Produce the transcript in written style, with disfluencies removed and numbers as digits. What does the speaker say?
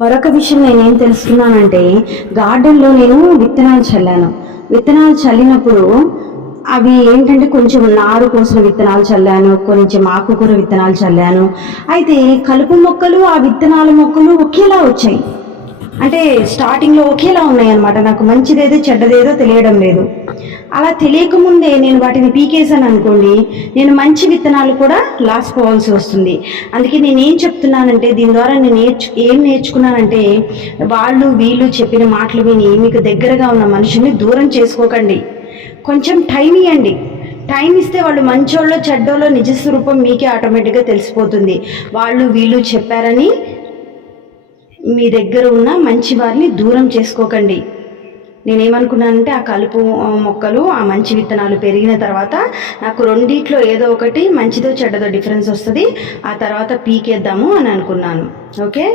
మరొక విషయం నేనేం తెలుసుకున్నానంటే, గార్డెన్లో నేను విత్తనాలు చల్లాను. విత్తనాలు చల్లినప్పుడు అవి ఏంటంటే కొంచెం నారు కోసిన విత్తనాలు చల్లాను, కొంచెం ఆకుకూర విత్తనాలు చల్లాను. అయితే కలుపు మొక్కలు ఆ విత్తనాల మొక్కలు ఒకేలా వచ్చాయి. అంటే స్టార్టింగ్లో ఒకేలా ఉన్నాయన్నమాట. నాకు మంచిదేదో చెడ్డదేదో తెలియడం లేదు. అలా తెలియకముందే నేను వాటిని పీకేసాను అనుకోండి, నేను మంచి విత్తనాలు కూడా లాస్ పోవాల్సి వస్తుంది. అందుకే నేను ఏం చెప్తున్నానంటే, దీని ద్వారా నేను ఏం నేర్చుకున్నానంటే, వాళ్ళు వీళ్ళు చెప్పిన మాటలు విని మీకు దగ్గరగా ఉన్న మనుషుల్ని దూరం చేసుకోకండి. కొంచెం టైం ఇవ్వండి. టైం ఇస్తే వాళ్ళు మంచోళ్ళో చెడ్డోళ్ళో నిజ స్వరూపం మీకే ఆటోమేటిక్గా తెలిసిపోతుంది. వాళ్ళు వీళ్ళు చెప్పారని మీ దగ్గర ఉన్న మంచి వారిని దూరం చేసుకోకండి. నేనేమనుకున్నానంటే, ఆ కలుపు మొక్కలు ఆ మంచి విత్తనాలు పెరిగిన తర్వాత నాకు రెండిట్లో ఏదో ఒకటి మంచిదో చెడ్డదో డిఫరెన్స్ వస్తుంది, ఆ తర్వాత పీకేద్దాము అని అనుకున్నాను. ఓకే.